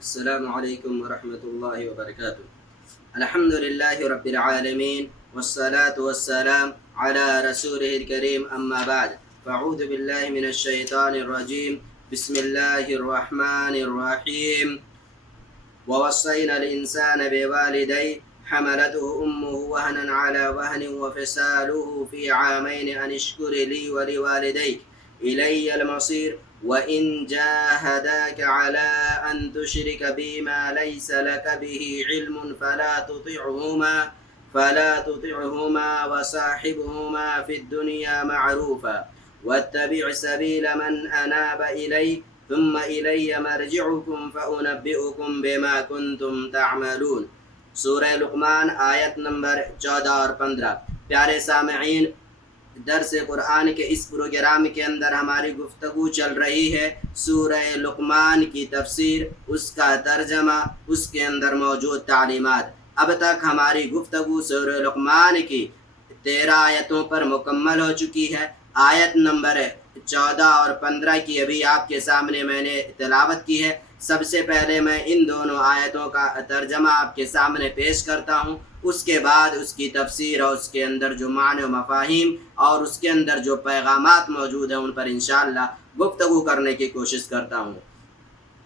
السلام علیکم ورحمۃ اللہ وبرکاتہ۔ الحمد للہ رب العالمین والصلاة والسلام علی رسولہ الکریم، اما بعد فاعوذ باللہ من الشیطان الرجیم، بسم اللہ الرحمن الرحیم۔ ووصینا الانسان بوالدیہ حملته امه وهنا على وهن وفصاله في عامين ان اشكر لي ولوالديك إلي المصير وإن جاهداك على أن تشرك بي ما ليس لك به علم فلا تطعهما وصاحبهما في الدنيا معروفا واتبع سبيل من أناب إلي ثم إلي مرجعكم فأنبئكم بما كنتم تعملون۔ سورہ لقمان آیت نمبر 14 اور 15۔ پیارے سامعین، درس قرآن کے اس پروگرام کے اندر ہماری گفتگو چل رہی ہے سورہ لقمان کی تفسیر، اس کا ترجمہ، اس کے اندر موجود تعلیمات۔ اب تک ہماری گفتگو سورہ لقمان کی 13 آیتوں پر مکمل ہو چکی ہے۔ آیت نمبر 14 اور 15 کی ابھی آپ کے سامنے میں نے تلاوت کی ہے۔ سب سے پہلے میں ان دونوں آیتوں کا ترجمہ آپ کے سامنے پیش کرتا ہوں، اس کے بعد اس کی تفسیر اور اس کے اندر جو معنی و مفاہیم اور اس کے اندر جو پیغامات موجود ہیں ان پر انشاءاللہ گفتگو کرنے کی کوشش کرتا ہوں۔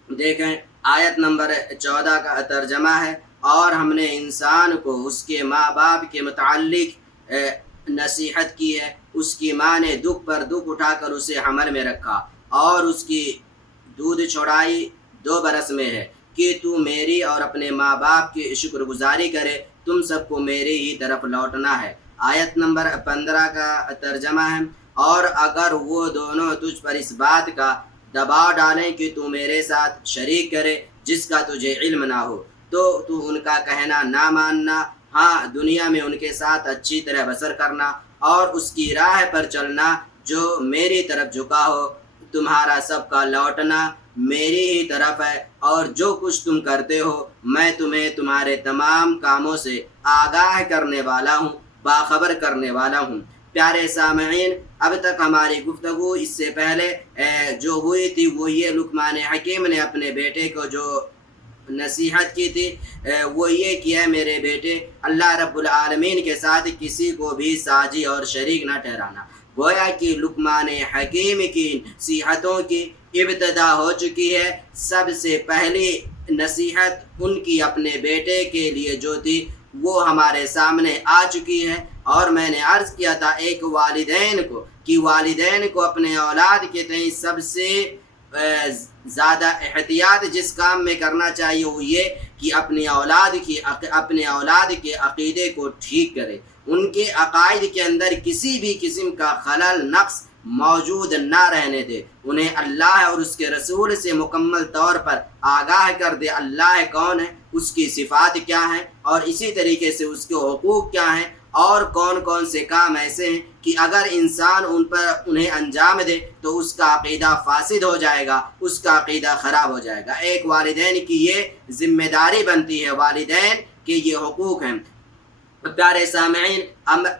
دیکھیں، آیت نمبر 14 کا ترجمہ ہے، اور ہم نے انسان کو اس کے ماں باپ کے متعلق نصیحت کی ہے۔ اس کی ماں نے دکھ پر دکھ اٹھا کر اسے حمل میں رکھا اور اس کی دودھ چھڑائی 2 برس میں ہے کہ تو میری اور اپنے ماں باپ کی شکر گزاری کرے، تم سب کو میری ہی طرف لوٹنا ہے۔ آیت نمبر 15 کا ترجمہ ہے، اور اگر وہ دونوں تجھ پر اس بات کا دباؤ ڈالیں کہ تو میرے ساتھ شریک کرے جس کا تجھے علم نہ ہو تو ان کا کہنا نہ ماننا، ہاں دنیا میں ان کے ساتھ اچھی طرح بسر کرنا اور اس کی راہ پر چلنا جو میری طرف جھکا ہو۔ تمہارا سب کا لوٹنا میری ہی طرف ہے، اور جو کچھ تم کرتے ہو میں تمہیں تمہارے تمام کاموں سے آگاہ کرنے والا ہوں، باخبر کرنے والا ہوں۔ پیارے سامعین، اب تک ہماری گفتگو اس سے پہلے جو ہوئی تھی وہ یہ، لقمان حکیم نے اپنے بیٹے کو جو نصیحت کی تھی وہ یہ کہ ہے میرے بیٹے، اللہ رب العالمین کے ساتھ کسی کو بھی ساجی اور شریک نہ ٹھہرانا۔ گویا کہ لقمان حکیم کی نصیحتوں کی ابتدا ہو چکی ہے۔ سب سے پہلی نصیحت ان کی اپنے بیٹے کے لیے جو تھی وہ ہمارے سامنے آ چکی ہے، اور میں نے عرض کیا تھا ایک والدین کو اپنے اولاد کے تئیں سب سے زیادہ احتیاط جس کام میں کرنا چاہیے وہ یہ کہ اپنے اولاد کے عقیدے کو ٹھیک کرے، ان کے عقائد کے اندر کسی بھی قسم کا خلل نقص موجود نہ رہنے دے، انہیں اللہ اور اس کے رسول سے مکمل طور پر آگاہ کر دے اللہ کون ہے، اس کی صفات کیا ہیں، اور اسی طریقے سے اس کے حقوق کیا ہیں، اور کون کون سے کام ایسے ہیں کہ اگر انسان انہیں انجام دے تو اس کا عقیدہ فاسد ہو جائے گا، اس کا عقیدہ خراب ہو جائے گا۔ ایک والدین کی یہ ذمہ داری بنتی ہے، والدین کے یہ حقوق ہیں۔ پیارے سامعین،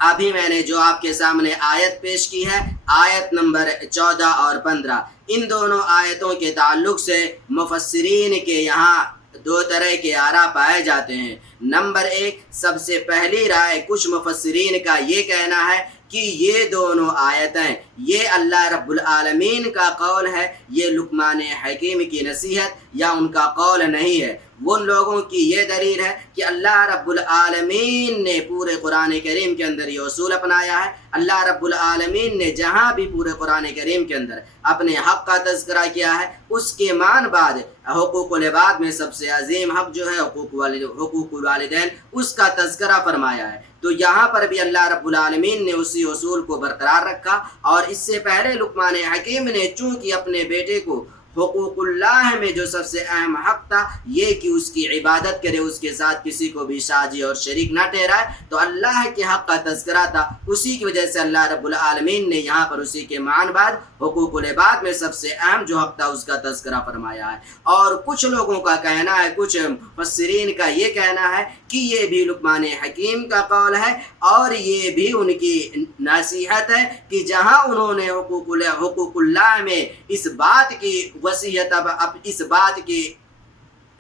ابھی میں نے جو آپ کے سامنے آیت پیش کی ہے، آیت نمبر 14 اور 15، ان دونوں آیتوں کے تعلق سے مفسرین کے یہاں 2 طرح کے آراء پائے جاتے ہیں۔ نمبر 1، سب سے پہلی رائے کچھ مفسرین کا یہ کہنا ہے کہ یہ دونوں آیتیں یہ اللہ رب العالمین کا قول ہے، یہ لقمان حکیم کی نصیحت یا ان کا قول نہیں ہے۔ وہ لوگوں کی یہ دلیل ہے کہ اللہ رب العالمین نے پورے قرآن کریم کے اندر یہ اصول اپنایا ہے۔ اللہ رب العالمین نے جہاں بھی پورے قرآن کریم کے اندر اپنے حق کا تذکرہ کیا ہے، اس کے مان بعد حقوق العباد میں سب سے عظیم حق جو ہے حقوق الوالدین، اس کا تذکرہ فرمایا ہے۔ تو یہاں پر بھی اللہ رب العالمین نے اسی اصول کو برقرار رکھا، اور اس سے پہلے لقمان حکیم نے چونکہ اپنے بیٹے کو حقوق اللہ میں جو سب سے اہم حق تھا یہ کہ اس کی عبادت کرے، اس کے ساتھ کسی کو بھی ساجی اور شریک نہ ٹھہرائے، تو اللہ کے حق کا تذکرہ تھا، اسی کی وجہ سے اللہ رب العالمین نے یہاں پر اسی کے مان بعد حقوق العباد میں سب سے اہم جو حق تھا اس کا تذکرہ فرمایا ہے۔ اور کچھ لوگوں کا کہنا ہے، کچھ مفسرین کا یہ کہنا ہے کہ یہ بھی لقمان حکیم کا قول ہے، اور یہ بھی ان کی نصیحت ہے کہ جہاں انہوں نے حقوق اللہ میں اس بات کی وصیت، اب اس بات کی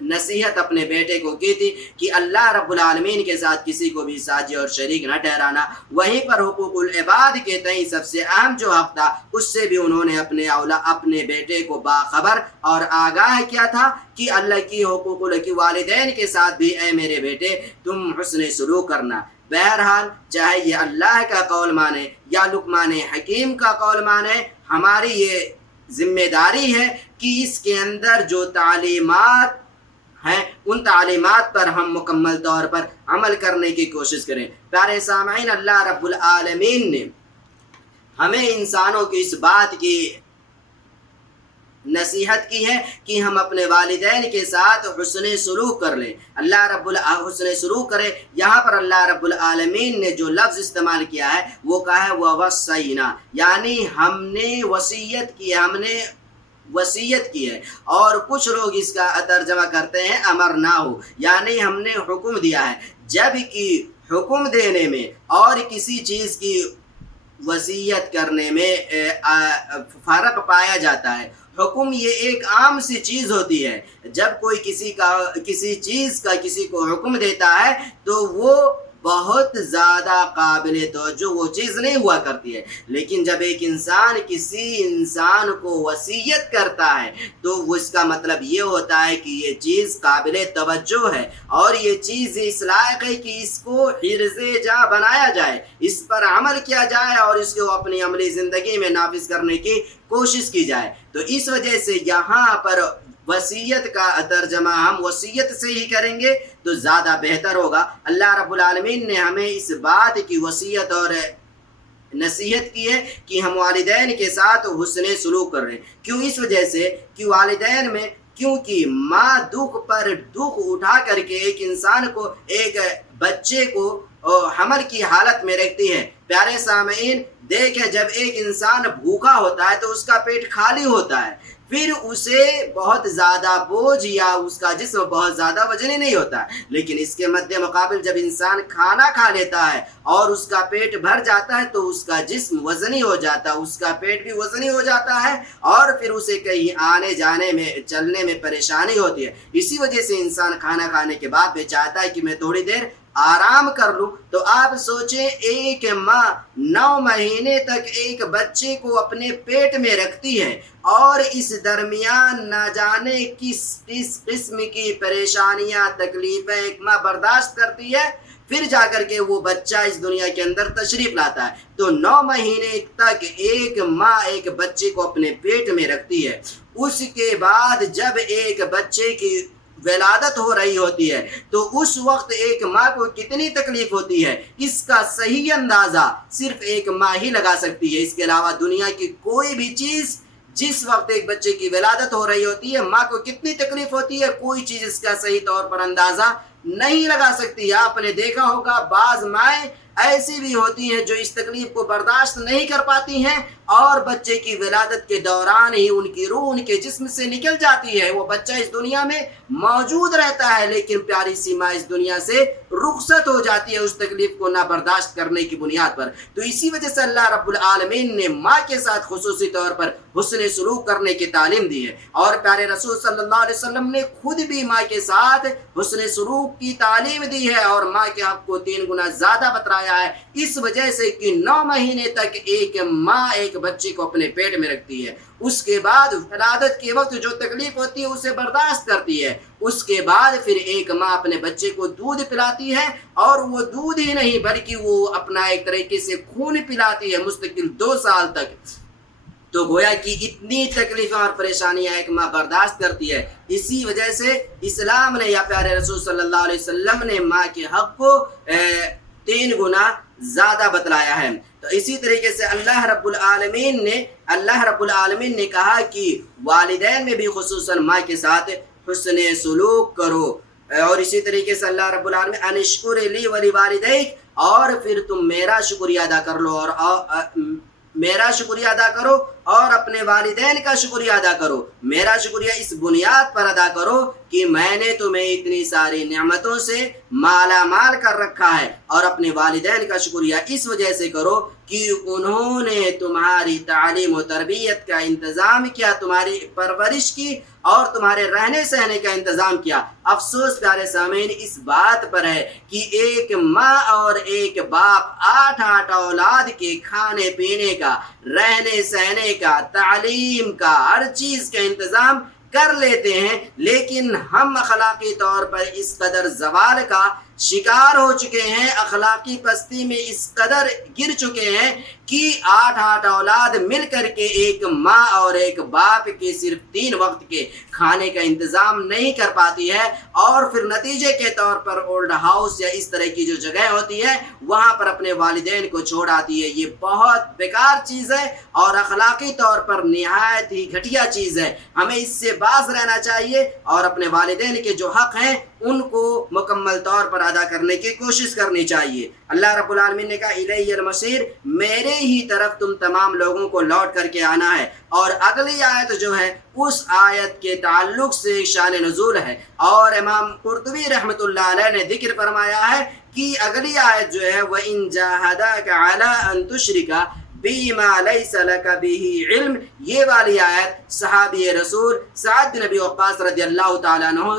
نصیحت اپنے بیٹے کو کی تھی کہ اللہ رب العالمین کے ساتھ کسی کو بھی ساجی اور شریک نہ ٹھہرانا۔ وہیں پر حقوق العباد کے تئیں سب سے اہم جو حق تھا اس سے بھی انہوں نے اپنے بیٹے کو باخبر اور آگاہ کیا تھا کہ اللہ کی حقوق کی والدین کے ساتھ بھی اے میرے بیٹے تم حسن سلوک کرنا۔ بہرحال چاہے یہ اللہ کا قول مانے یا لقمان حکیم کا قول مانے، ہماری یہ ذمہ داری ہے کہ اس کے اندر جو تعلیمات ہیں ان تعلیمات پر ہم مکمل طور پر عمل کرنے کی کوشش کریں۔ پیارے سامعین، اللہ رب العالمین نے ہمیں انسانوں کی اس بات کی نصیحت کی ہے کہ ہم اپنے والدین کے ساتھ حسن سلوک کر لیں۔ حسن سلوک کرے، یہاں پر اللہ رب العالمین نے جو لفظ استعمال کیا ہے وہ کہا ہے وَوَصَّيْنَا، یعنی ہم نے وصیت کی ہے، اور کچھ لوگ اس کا ترجمہ کرتے ہیں امرنا ہو، یعنی ہم نے حکم دیا ہے۔ جب کہ حکم دینے میں اور کسی چیز کی وصیت کرنے میں فرق پایا جاتا ہے۔ حکم یہ ایک عام سی چیز ہوتی ہے، جب کوئی کسی چیز کا کسی کو حکم دیتا ہے تو وہ بہت زیادہ قابل توجہ وہ چیز نہیں ہوا کرتی ہے، لیکن جب ایک انسان کسی انسان کو وصیت کرتا ہے تو اس کا مطلب یہ ہوتا ہے کہ یہ چیز قابل توجہ ہے اور یہ چیز اس لائق ہے کہ اس کو حرز جاں بنایا جائے، اس پر عمل کیا جائے اور اس کو اپنی عملی زندگی میں نافذ کرنے کی کوشش کی جائے۔ تو اس وجہ سے یہاں پر وصیت کا ترجمہ ہم وصیت سے ہی کریں گے تو زیادہ بہتر ہوگا۔ اللہ رب العالمین نے ہمیں اس بات کی وصیت اور نصیحت کی ہے کہ ہم والدین کے ساتھ حسن سلوک کر رہے ہیں۔ کیوں؟ اس وجہ سے کہ والدین میں کیونکہ ماں دکھ پر دکھ اٹھا کر کے ایک انسان کو، ایک بچے کو حمل کی حالت میں رکھتی ہے۔ پیارے سامعین دیکھیں، جب ایک انسان بھوکا ہوتا ہے تو اس کا پیٹ خالی ہوتا ہے، پھر اسے بہت زیادہ بوجھ یا اس کا جسم بہت زیادہ وزنی نہیں ہوتا ہے، لیکن اس کے مد مقابل جب انسان کھانا کھا لیتا ہے اور اس کا پیٹ بھر جاتا ہے تو اس کا جسم وزنی ہو جاتا ہے، اس کا پیٹ بھی وزنی ہو جاتا ہے اور پھر اسے کہیں آنے جانے میں چلنے میں پریشانی ہوتی ہے۔ اسی وجہ سے انسان کھانا کھانے کے بعد بھی چاہتا ہے کہ میں تھوڑی دیر آرام کر لوں۔ تو آپ سوچیں، ایک ماں 9 مہینے تک ایک بچے کو اپنے پیٹ میں رکھتی ہے اور اس درمیان نہ جانے کس قسم کی پریشانیاں تکلیفیں ایک ماں برداشت کرتی ہے، پھر جا کر کے وہ بچہ اس دنیا کے اندر تشریف لاتا ہے۔ تو 9 مہینے تک ایک ماں ایک بچے کو اپنے پیٹ میں رکھتی ہے۔ اس کے بعد جب ایک بچے کی ولادت ہو رہی ہوتی ہے تو اس وقت ایک ماں کو کتنی تکلیف ہوتی ہے، اس کا صحیح اندازہ صرف ایک ماں ہی لگا سکتی ہے۔ اس کے علاوہ دنیا کی کوئی بھی چیز، جس وقت ایک بچے کی ولادت ہو رہی ہوتی ہے ماں کو کتنی تکلیف ہوتی ہے، کوئی چیز اس کا صحیح طور پر اندازہ نہیں لگا سکتی۔ آپ نے دیکھا ہوگا بعض مائیں ایسی بھی ہوتی ہیں جو اس تکلیف کو برداشت نہیں کر پاتی ہیں اور بچے کی ولادت کے دوران ہی ان کی روح ان کے جسم سے نکل جاتی ہے۔ وہ بچہ اس دنیا میں موجود رہتا ہے لیکن پیاری سی ماں اس دنیا سے رخصت ہو جاتی ہے اس تکلیف کو نہ برداشت کرنے کی بنیاد پر۔ تو اسی وجہ سے اللہ رب العالمین نے ماں کے ساتھ خصوصی طور پر حسن سلوک کرنے کی تعلیم دی ہے، اور پیارے رسول صلی اللہ علیہ وسلم نے خود بھی ماں کے ساتھ حسن سلوک کی تعلیم دی ہے اور ماں کے حق کو 3 گنا زیادہ بترایا ہے، اس وجہ سے کہ 9 مہینے تک ایک ماں ایک بچے کو اپنے پیٹ میں رکھتی ہے، اس کے بعد ولادت کے وقت جو تکلیف ہوتی ہے اسے برداشت کرتی ہے، اس کے بعد پھر ایک ماں اپنے بچے کو دودھ پلاتی ہے، اور وہ دودھ ہی نہیں بلکہ وہ اپنا ایک طریقے سے خون پلاتی ہے مستقل 2 سال تک۔ تو گویا کہ اتنی تکلیفیں اور پریشانیاں ایک ماں برداشت کرتی ہے۔ اسی وجہ سے اسلام نے یا پیارے رسول صلی اللہ علیہ وسلم نے ماں کے حق کو 3 گنا زیادہ بتلایا ہے۔ تو اسی طریقے سے اللہ رب العالمین نے کہا کہ والدین میں بھی خصوصاً ماں کے ساتھ حسن سلوک کرو، اور اسی طریقے سے اللہ رب العالمین انشکر لی ولی والدیک، اور پھر تم میرا شکریہ ادا کر لو، اور میرا شکریہ ادا کرو اور اپنے والدین کا شکریہ ادا کرو۔ میرا شکریہ اس بنیاد پر ادا کرو کہ میں نے تمہیں اتنی ساری نعمتوں سے مالا مال کر رکھا ہے، اور اپنے والدین کا شکریہ اس وجہ سے کرو کہ انہوں نے تمہاری تعلیم و تربیت کا انتظام کیا، تمہاری پرورش کی اور تمہارے رہنے سہنے کا انتظام کیا۔ افسوس پیارے سامعین اس بات پر ہے کہ ایک ماں اور ایک باپ 8 اولاد کے کھانے پینے کا، رہنے سہنے کا، تعلیم کا، ہر چیز کا انتظام کر لیتے ہیں، لیکن ہم اخلاقی طور پر اس قدر زوال کا شکار ہو چکے ہیں، اخلاقی پستی میں اس قدر گر چکے ہیں کہ 8 اولاد مل کر کے ایک ماں اور ایک باپ کے صرف 3 وقت کے کھانے کا انتظام نہیں کر پاتی ہے، اور پھر نتیجے کے طور پر اولڈ ہاؤس یا اس طرح کی جو جگہ ہوتی ہے وہاں پر اپنے والدین کو چھوڑ آتی ہے۔ یہ بہت بیکار چیز ہے اور اخلاقی طور پر نہایت ہی گھٹیا چیز ہے۔ ہمیں اس سے باز رہنا چاہیے اور اپنے والدین کے جو حق ہیں ان کو مکمل طور پر ادا کرنے کی کوشش کرنی چاہیے۔ اللہ رب العالمین نے کہا الیہ المصیر، میرے ہی طرف تم تمام لوگوں کو لوٹ کر کے آنا ہے۔ اور اگلی آیت جو ہے اس آیت کے تعلق سے شان نزول ہے، اور امام قرطبی رحمۃ اللہ علیہ نے ذکر فرمایا ہے کہ اگلی آیت جو ہے وَإِن جَاهَدَاكَ عَلَىٰ أَن تُشْرِكَ بِمَا لَيْسَ لَكَ بِهِ علم، یہ والی آیت صحابی رسول سعد بن ابی وقاص رضی اللہ تعالیٰ عنہ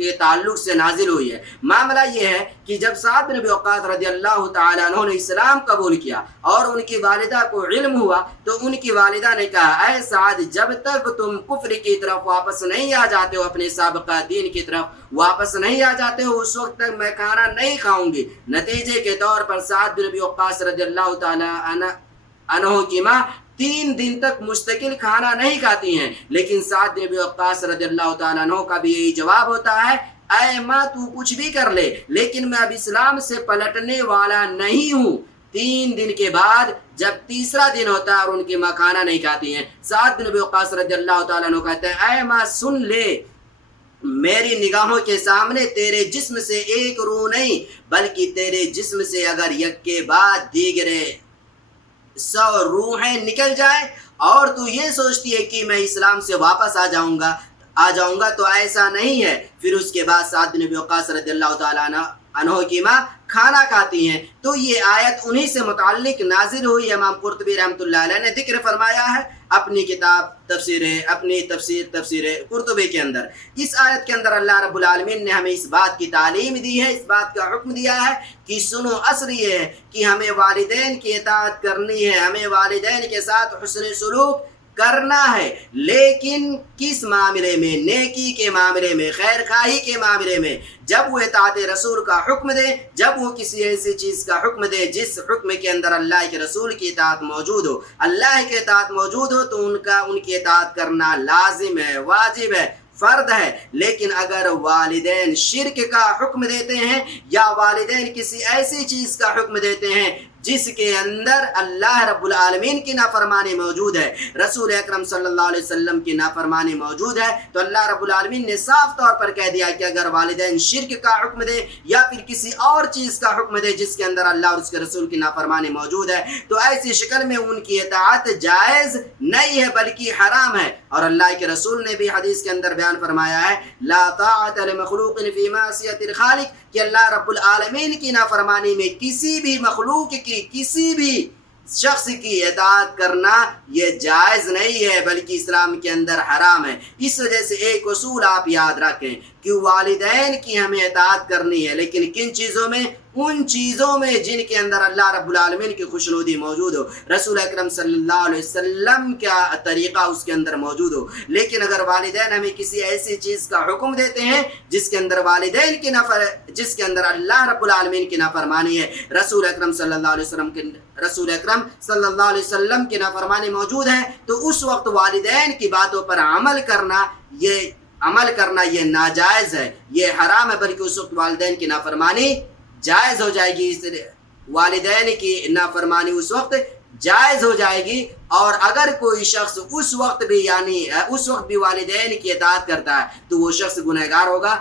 کے تعلق سے نازل ہوئی ہے۔ معاملہ یہ ہے کہ جب سعد بن ابی وقاص رضی اللہ تعالیٰ عنہ نے اسلام قبول کیا اور ان کی والدہ کو علم ہوا تو ان کی والدہ نے کہا اے سعد، جب تک تم کفر کی طرف واپس نہیں آ جاتے ہو، اپنے سابقہ دین کی طرف واپس نہیں آ جاتے ہو، اس وقت تک میں کھانا نہیں کھاؤں گی۔ نتیجے کے طور پر سعد بن ابی وقاص رضی اللہ تعالیٰ عنہ کی ماں 3 دن تک مستقل کھانا نہیں کھاتی ہیں، لیکن سعد بن ابی وقاص رضی اللہ تعالیٰ عنہ کا بھی یہی جواب ہوتا ہے اے ماں تو کچھ بھی کر لے، لیکن میں اب اسلام سے پلٹنے والا نہیں ہوں۔ 3 دن کے بعد جب تیسرا دن ہوتا ہے اور ان کی ماں کھانا نہیں کھاتی ہیں، سعد بن ابی وقاص رضی اللہ تعالیٰ عنہ کہتے ہیں اے ماں سن لے، میری نگاہوں کے سامنے تیرے جسم سے ایک روح نہیں بلکہ تیرے جسم سے اگر یک کے بعد دیگرے 100 روحیں نکل جائیں اور تو یہ سوچتی ہے کہ میں اسلام سے واپس آ جاؤں گا تو ایسا نہیں ہے۔ پھر اس کے بعد سعد بن ابی وقاص رضی اللہ تعالیٰ عنہ کی ماں کھانا کھاتی ہیں۔ تو یہ آیت انہی سے متعلق نازل ہوئی۔ امام قرطبی رحمۃ اللہ علیہ نے ذکر فرمایا ہے اپنی کتاب تفسیر قرطبی کے اندر۔ اس آیت کے اندر اللہ رب العالمین نے ہمیں اس بات کی تعلیم دی ہے، اس بات کا حکم دیا ہے کہ سنو، اصل یہ ہے کہ ہمیں والدین کی اطاعت کرنی ہے، ہمیں والدین کے ساتھ حسن سلوک کرنا ہے، لیکن کس معاملے میں؟ نیکی کے معاملے میں، خیر خواہی کے معاملے میں۔ جب وہ اطاعت رسول کا حکم دے، جب وہ کسی ایسی چیز کا حکم دے جس حکم کے اندر اللہ کے رسول کی اطاعت موجود ہو، اللہ کی اطاعت موجود ہو، تو ان کی اطاعت کرنا لازم ہے، واجب ہے، فرد ہے۔ لیکن اگر والدین شرک کا حکم دیتے ہیں یا والدین کسی ایسی چیز کا حکم دیتے ہیں جس کے اندر اللہ رب العالمین کی نافرمانی موجود ہے، رسول اکرم صلی اللہ علیہ وسلم کی نافرمانی موجود ہے، تو اللہ رب العالمین نے صاف طور پر کہہ دیا کہ اگر والدین شرک کا حکم دے یا پھر کسی اور چیز کا حکم دے جس کے اندر اللہ اور اس کے رسول کی نافرمانی موجود ہے، تو ایسی شکل میں ان کی اطاعت جائز نہیں ہے بلکہ حرام ہے۔ اور اللہ کے رسول نے بھی حدیث کے اندر بیان فرمایا ہے لا طاعت لمخلوق فی معصیۃ الخالق، کہ اللہ رب العالمین کی نافرمانی میں کسی بھی مخلوق کی، کسی بھی شخص کی اطاعت کرنا یہ جائز نہیں ہے بلکہ اسلام کے اندر حرام ہے۔ اس وجہ سے ایک اصول آپ یاد رکھیں کہ والدین کی ہمیں اطاعت کرنی ہے، لیکن کن چیزوں میں؟ ان چیزوں میں جن کے اندر اللہ رب العالمین کی خوشنودی موجود ہو، رسول اکرم صلی اللہ علیہ وسلم کا طریقہ اس کے اندر موجود ہو۔ لیکن اگر والدین ہمیں کسی ایسی چیز کا حکم دیتے ہیں جس کے اندر جس کے اندر اللہ رب العالمین کی نافرمانی ہے، رسول اکرم صلی اللہ علیہ وسلم کی نافرمانی موجود ہے، تو اس وقت والدین کی باتوں پر عمل کرنا یہ ناجائز ہے، یہ حرام ہے، بلکہ اس وقت والدین کی نافرمانی جائز ہو جائے گی۔ والدین کی نافرمانی اس وقت جائز ہو جائے گی، اور اگر کوئی شخص اس وقت بھی والدین کی اطاعت کرتا ہے تو وہ شخص گنہگار ہوگا۔